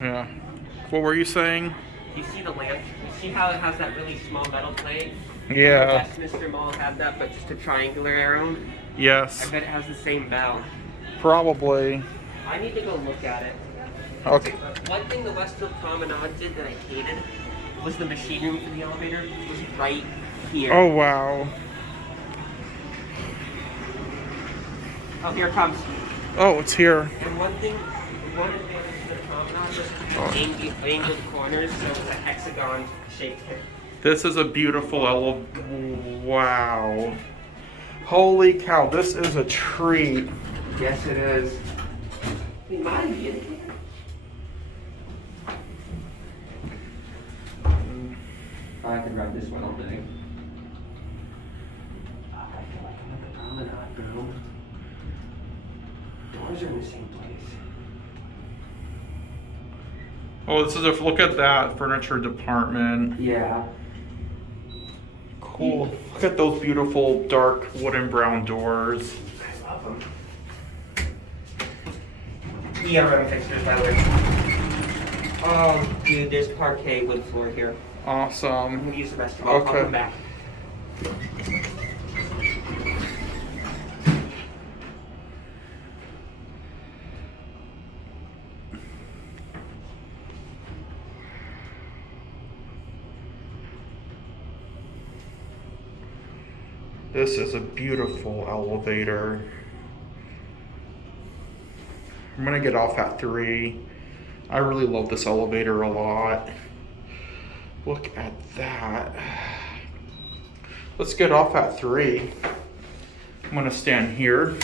Yeah. What were you saying? You see the lamp? You see how it has that really small metal plate? Yeah. Westminster Mall had that, but just a triangular arrow. I Yes. bet it has the same bell. Probably. I need to go look at it. Okay. One thing the Westfield Promenade did that I hated was the machine room for the elevator was right here. Oh, wow. Oh, here it comes. Oh, it's here. And one advantage to the promenade was angled corners, so it's a hexagon shaped hip. This is a beautiful wow. Holy cow, this is a treat. Yes, it is. I could ride this one all day. I feel like I'm at the promenade, bro. Doors are in the same place. Oh, this is a look at that furniture department. Yeah. Cool. Look at those beautiful dark wooden brown doors. I love them. ERM fixtures, by the way. Oh, dude, there's parquet wood floor here. I'm Awesome. gonna use the rest of it. I'll come back. This is a beautiful elevator. I'm gonna get off at 3. I really love this elevator a lot. Look at that. Let's get off at 3. I'm gonna stand here.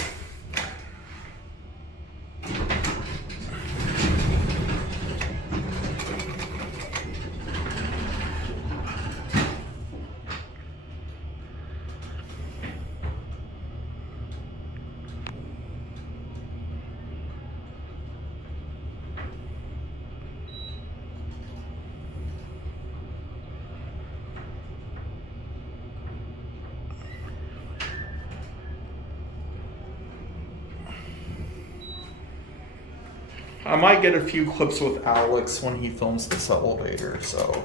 I might get a few clips with Alex when he films this elevator, so.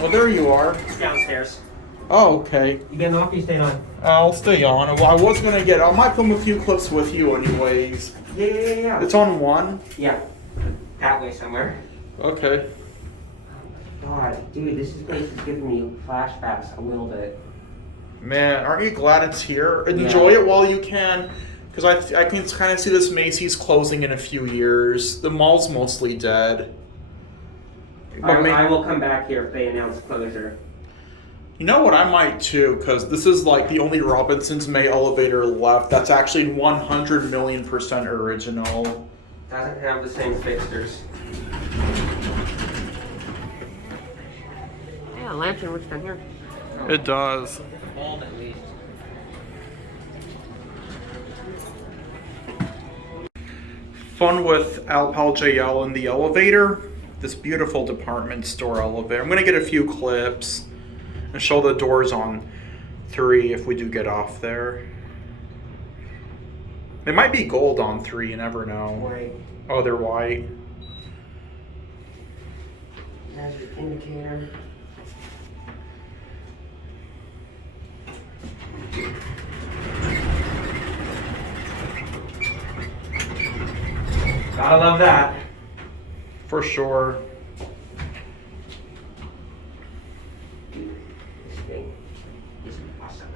Oh, there you are. It's downstairs. Oh, okay. You getting off or you staying on? I'll stay on. I might film a few clips with you anyways. Yeah. It's on 1? Yeah. That way somewhere. Okay. God, dude, this place is giving me flashbacks a little bit. Man, aren't you glad it's here? Enjoy it while you can. Because I can kind of see this Macy's closing in a few years. The mall's mostly dead. I will come back here if they announce closure. You know what? I might too, because this is like the only Robinson's May elevator left that's actually 100 million% original. Doesn't have the same fixtures. Yeah, a lantern works down here. Oh. It does. Old at least. Fun with Alpaljl in the elevator. This beautiful department store elevator. I'm going to get a few clips and show the doors on 3 if we do get off there. They might be gold on 3, you never know. White. Oh, they're white. There's your indicator. Gotta love that. For sure. This thing is awesome.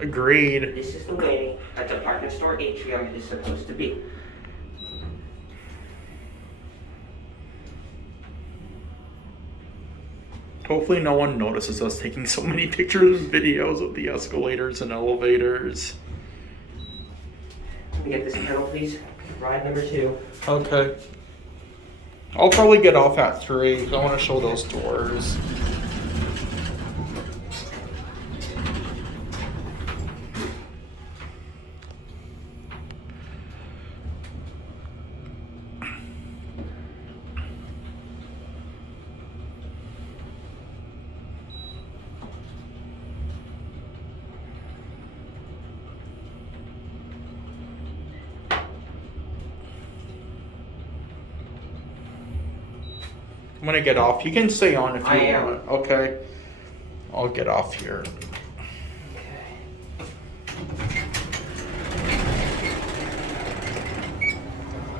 Agreed. This is the way a department store atrium is supposed to be. Hopefully no one notices us taking so many pictures and videos of the escalators and elevators. Let me get this panel, please. Ride number 2. Okay. I'll probably get off at 3 because I want to show those doors. I'm gonna get off. You can stay on if you I am. want. Okay. I'll get off here.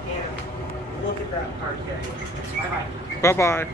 And look at that parquet. Bye bye. Bye bye.